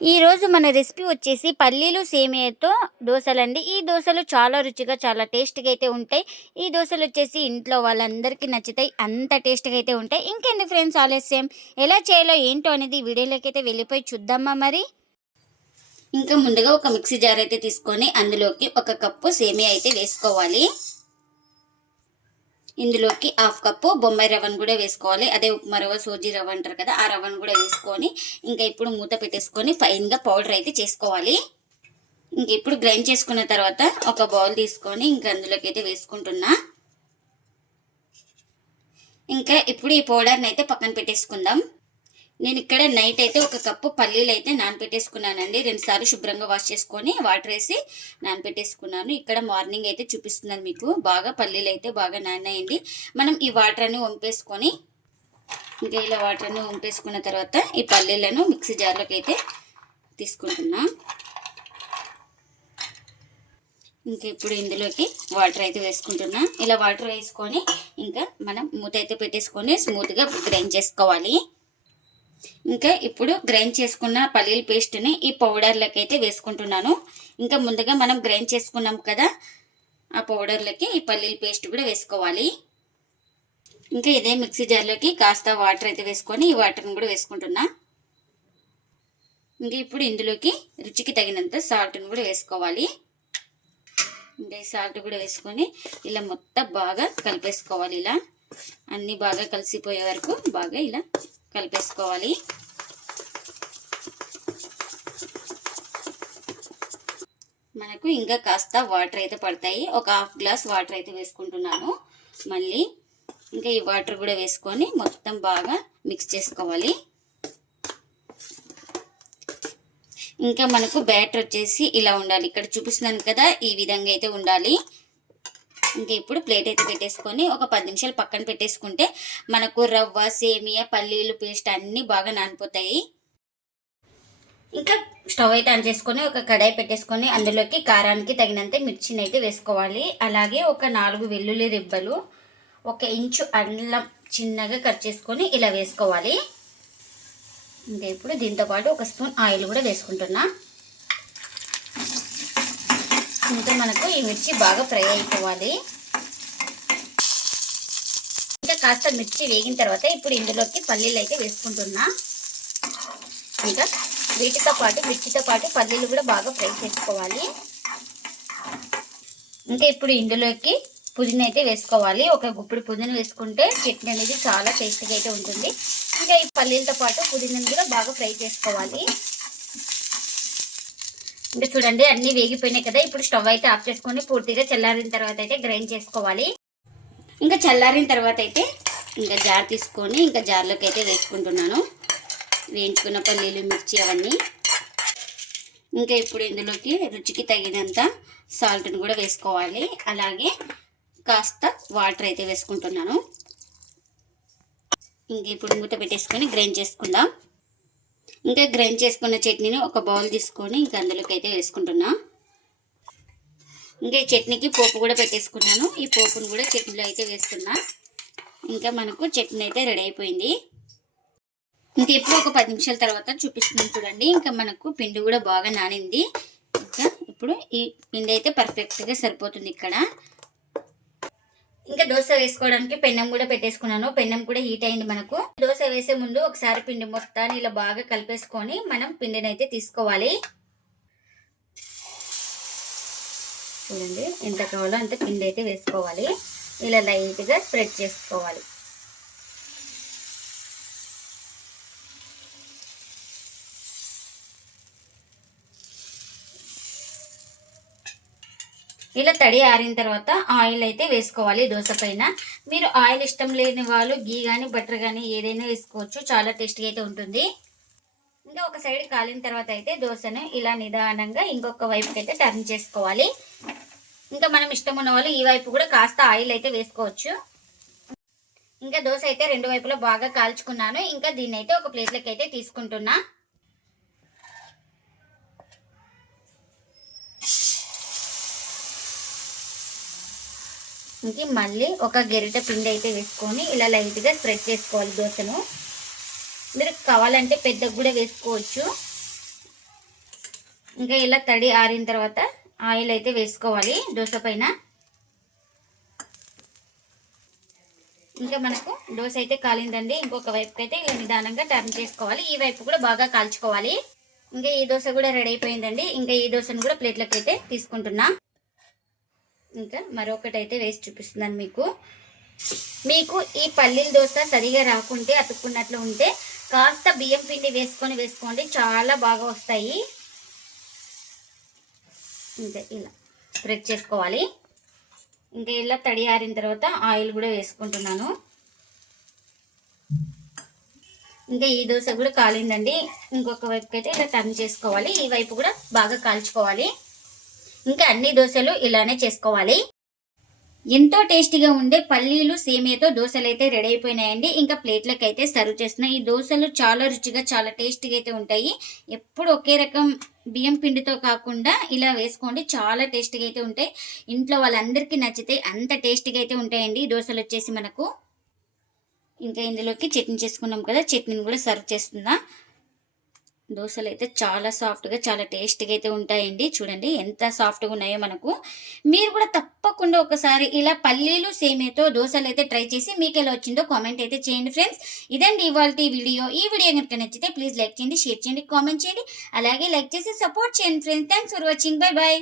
ఈరోజు మన రెసిపీ వచ్చేసి పల్లీలు సేమియాతో దోశలండి. ఈ దోశలు చాలా రుచిగా, చాలా టేస్ట్‌గా అయితే ఉంటాయి. ఈ దోశలు వచ్చేసి ఇంట్లో వాళ్ళందరికీ నచ్చుతాయి. అంత టేస్ట్‌గా అయితే ఉంటాయి. ఇంకెందుకు ఫ్రెండ్స్ ఆలస్యం, ఎలా చేయాలో ఏంటో అనేది వీడియోలోకి అయితే వెళ్ళిపోయి చూద్దామా మరి? ఇంకా ముందుగా ఒక మిక్సీ జార్ అయితే తీసుకొని అందులోకి ఒక కప్పు సేమియా అయితే వేసుకోవాలి. ఇందులోకి హాఫ్ కప్పు బొంబాయి రవ్వను కూడా వేసుకోవాలి. అదే ఉప్మా రవ్వ, సోజీ రవ్వ అంటారు కదా, ఆ రవ్వను కూడా వేసుకొని ఇంకా ఇప్పుడు మూత పెట్టేసుకొని ఫైన్గా పౌడర్ అయితే చేసుకోవాలి. ఇంక ఇప్పుడు గ్రైండ్ చేసుకున్న తర్వాత ఒక బౌల్ తీసుకొని ఇంకా అందులోకి అయితే వేసుకుంటున్నా. ఇంకా ఇప్పుడు ఈ పౌడర్ని అయితే పక్కన పెట్టేసుకుందాం. నేను ఇక్కడ నైట్ అయితే ఒక కప్పు పల్లీలు అయితే నానపెట్టేసుకున్నానండి. 2 సార్లు శుభ్రంగా వాష్ చేసుకొని వాటర్ వేసి నానపెట్టేసుకున్నాను. ఇక్కడ మార్నింగ్ అయితే చూపిస్తున్నాను మీకు. బాగా పల్లీలు అయితే బాగా నానాయండి. మనం ఈ వాటర్ అన్ని వంపేసుకొని ఇంకా ఇలా వాటర్ అన్ని వంపేసుకున్న తర్వాత ఈ పల్లీలను మిక్సీ జార్లోకి అయితే తీసుకుంటున్నాం. ఇంకా ఇప్పుడు ఇందులోకి వాటర్ అయితే వేసుకుంటున్నా. ఇలా వాటర్ వేసుకొని ఇంకా మనం మూత అయితే పెట్టేసుకొని స్మూత్గా గ్రైండ్ చేసుకోవాలి. ఇంకా ఇప్పుడు గ్రైండ్ చేసుకున్న పల్లీల పేస్ట్ని ఈ పౌడర్లకి అయితే వేసుకుంటున్నాను. ఇంకా ముందుగా మనం గ్రైండ్ చేసుకున్నాం కదా, ఆ పౌడర్లకి ఈ పల్లీల పేస్ట్ కూడా వేసుకోవాలి. ఇంకా ఇదే మిక్సీ జార్లోకి కాస్త వాటర్ అయితే వేసుకొని ఈ వాటర్ని కూడా వేసుకుంటున్నా. ఇంకా ఇప్పుడు ఇందులోకి రుచికి తగినంత సాల్ట్ని కూడా వేసుకోవాలి. ఇంకా సాల్ట్ కూడా వేసుకొని ఇలా మొత్తం బాగా కలిపేసుకోవాలి. ఇలా అన్నీ బాగా కలిసిపోయే వరకు బాగా ఇలా కలిపేసుకోవాలి. మనకు ఇంకా కాస్త వాటర్ అయితే పడతాయి. ఒక హాఫ్ గ్లాస్ వాటర్ అయితే వేసుకుంటున్నాను. మళ్ళీ ఇంకా ఈ వాటర్ కూడా వేసుకొని మొత్తం బాగా మిక్స్ చేసుకోవాలి. ఇంకా మనకు బ్యాటర్ వచ్చేసి ఇలా ఉండాలి. ఇక్కడ చూపిస్తున్నాను కదా, ఈ విధంగా అయితే ఉండాలి. ఇంకా ఇప్పుడు ప్లేట్ అయితే పెట్టేసుకొని ఒక 10 నిమిషాలు పక్కన పెట్టేసుకుంటే మనకు రవ్వ, సేమియా, పల్లీలు పేస్ట్ అన్నీ బాగా నానిపోతాయి. ఇంకా స్టవ్ అయితే ఆన్ చేసుకొని ఒక కడాయి పెట్టేసుకొని అందులోకి కారానికి తగినంత మిర్చిని అయితే వేసుకోవాలి. అలాగే ఒక 4 వెల్లుల్లి రిబ్బలు, 1 ఇంచు అల్లం చిన్నగా కట్ చేసుకొని ఇలా వేసుకోవాలి. ఇంకా ఇప్పుడు దీంతో పాటు 1 స్పూన్ ఆయిల్ కూడా వేసుకుంటున్నా. ఇంకా మనకు ఈ మిర్చి బాగా ఫ్రై అయిపోవాలి. ఇంకా కాస్త మిర్చి వేగిన తర్వాత ఇప్పుడు ఇందులోకి పల్లీలు అయితే వేసుకుంటున్నా. ఇంకా వీటితో పాటు మిర్చితో పాటు పల్లీలు కూడా బాగా ఫ్రై చేసుకోవాలి. ఇంకా ఇప్పుడు ఇందులోకి పుదీనా అయితే వేసుకోవాలి. ఒక గుప్పిడి పుదీనా వేసుకుంటే చట్నీ అనేది చాలా టేస్టీగా అయితే ఉంటుంది. ఇంకా ఈ పల్లీలతో పాటు పుదీనాను కూడా బాగా ఫ్రై చేసుకోవాలి. ఇంకా చూడండి అన్నీ వేగిపోయినాయి కదా. ఇప్పుడు స్టవ్ అయితే ఆఫ్ చేసుకొని పూర్తిగా చల్లారిన తర్వాత అయితే గ్రైండ్ చేసుకోవాలి. ఇంకా చల్లారిన తర్వాత అయితే ఇంకా జార్ తీసుకొని ఇంకా జార్లోకి అయితే వేసుకుంటున్నాను వేయించుకున్న పల్లీలు, మిర్చి అవన్నీ. ఇంకా ఇప్పుడు ఇందులోకి రుచికి తగినంత సాల్ట్ని కూడా వేసుకోవాలి. అలాగే కాస్త వాటర్ అయితే వేసుకుంటున్నాను. ఇంక ఇప్పుడు మూత పెట్టేసుకొని గ్రైండ్ చేసుకుందాం. ఇంకా గ్రైండ్ చేసుకున్న చట్నీని ఒక బౌల్ తీసుకొని ఇంకా అందులోకి అయితే వేసుకుంటున్నా. ఇంకా ఈ చట్నీకి పోపు కూడా పెట్టేసుకున్నాను. ఈ పోపును కూడా చట్నీలో అయితే వేస్తున్నా. ఇంకా మనకు చట్నీ అయితే రెడీ అయిపోయింది. ఇంకా ఇప్పుడు ఒక 10 నిమిషాల తర్వాత చూపిస్తున్నాను చూడండి. ఇంకా మనకు పిండి కూడా బాగా నానింది. ఇంకా ఇప్పుడు ఈ పిండి అయితే పర్ఫెక్ట్గా సరిపోతుంది. ఇక్కడ ఇంకా దోశ వేసుకోవడానికి పెన్నం కూడా పెట్టేసుకున్నాను. పెన్నం కూడా హీట్ అయింది. మనకు దోశ వేసే ముందు ఒకసారి పిండి మొత్తాన్ని ఇలా బాగా కలిపేసుకొని మనం పిండిని అయితే తీసుకోవాలి. చూడండి ఎంత కావాలో అంత పిండి అయితే వేసుకోవాలి. ఇలా లైట్గా స్ప్రెడ్ చేసుకోవాలి. ఇలా తడి ఆరిన తర్వాత ఆయిల్ అయితే వేసుకోవాలి దోశ పైన. మీరు ఆయిల్ ఇష్టం లేని వాళ్ళు గీ కానీ బటర్ కానీ ఏదైనా వేసుకోవచ్చు. చాలా టేస్టీగా అయితే ఉంటుంది. ఇంకా ఒక సైడ్ కాలిన తర్వాత అయితే దోశను ఇలా నిదానంగా ఇంకొక వైపుకి అయితే టర్న్ చేసుకోవాలి. ఇంకా మనం ఇష్టం ఉన్న వాళ్ళు ఈ వైపు కూడా కాస్త ఆయిల్ అయితే వేసుకోవచ్చు. ఇంకా దోశ అయితే 2 వైపులా బాగా కాల్చుకున్నాను. ఇంకా దీన్ని అయితే ఒక ప్లేట్లోకి అయితే తీసుకుంటున్నా. ఇంక మళ్ళీ ఒక గరిటె పిండి అయితే వేసుకొని ఇలా లైట్గా స్ప్రెడ్ చేసుకోవాలి దోశను. మీరు కావాలంటే పెద్దగా కూడా వేసుకోవచ్చు. ఇంకా ఇలా తడి ఆరిన తర్వాత ఆయిల్ అయితే వేసుకోవాలి దోశ పైన. ఇంకా మనకు దోశ అయితే కాలిందండి. ఇంకొక వైపుకి అయితే ఇలా నిదానంగా టర్న్ చేసుకోవాలి. ఈ వైపు కూడా బాగా కాల్చుకోవాలి. ఇంకా ఈ దోశ కూడా రెడీ అయిపోయిందండి. ఇంకా ఈ దోశను కూడా ప్లేట్లోకి అయితే తీసుకుంటున్నా. ఇంకా మరొకటి అయితే వేసి చూపిస్తున్నాను మీకు. మీకు ఈ పల్లీల దోశ సరిగా రాకుంటే అతుక్కున్నట్లు ఉంటే కాస్త బియ్యం పిండి వేసుకోండి, చాలా బాగా వస్తాయి. ఇంకా ఇలా స్ప్రెడ్ చేసుకోవాలి. ఇంకా ఇలా తడి ఆరిన తర్వాత ఆయిల్ కూడా వేసుకుంటున్నాను. ఇంకా ఈ దోశ కూడా కాలిందండి. ఇంకొక వైపుకి అయితే ఇలా టర్న్ చేసుకోవాలి. ఈ వైపు కూడా బాగా కాల్చుకోవాలి. ఇంకా అన్ని దోశలు ఇలానే చేసుకోవాలి. ఎంతో టేస్టీగా ఉండే పల్లీలు సేమియాతో దోశలు అయితే రెడీ అయిపోయినాయండి. ఇంకా ప్లేట్లకు అయితే సర్వ్ చేస్తున్నాయి. ఈ దోశలు చాలా రుచిగా చాలా టేస్టీగా అయితే ఉంటాయి. ఎప్పుడు ఒకే రకం బియ్యం పిండితో కాకుండా ఇలా వేసుకోండి, చాలా టేస్టీగా అయితే ఉంటాయి. ఇంట్లో వాళ్ళందరికీ నచ్చితే అంత టేస్టీగా అయితే ఉంటాయండి ఈ దోశలు వచ్చేసి మనకు. ఇంకా ఇందులోకి చట్నీ చేసుకున్నాం కదా, చట్నీని కూడా సర్వ్ చేస్తున్నా. దోశలు అయితే చాలా సాఫ్ట్గా చాలా టేస్టీగా అయితే ఉంటాయండి. చూడండి ఎంత సాఫ్ట్గా ఉన్నాయో మనకు. మీరు కూడా తప్పకుండా ఒకసారి ఇలా పల్లీలు సేమియాతో దోశలు అయితే ట్రై చేసి మీకు ఎలా వచ్చిందో కామెంట్ అయితే చేయండి ఫ్రెండ్స్. ఇదండి ఇవాల్టి వీడియో. ఈ వీడియో కనుక నచ్చితే ప్లీజ్ లైక్ చేయండి, షేర్ చేయండి, కామెంట్ చేయండి. అలాగే లైక్ చేసి సపోర్ట్ చేయండి friends. Thanks for watching. Bye bye.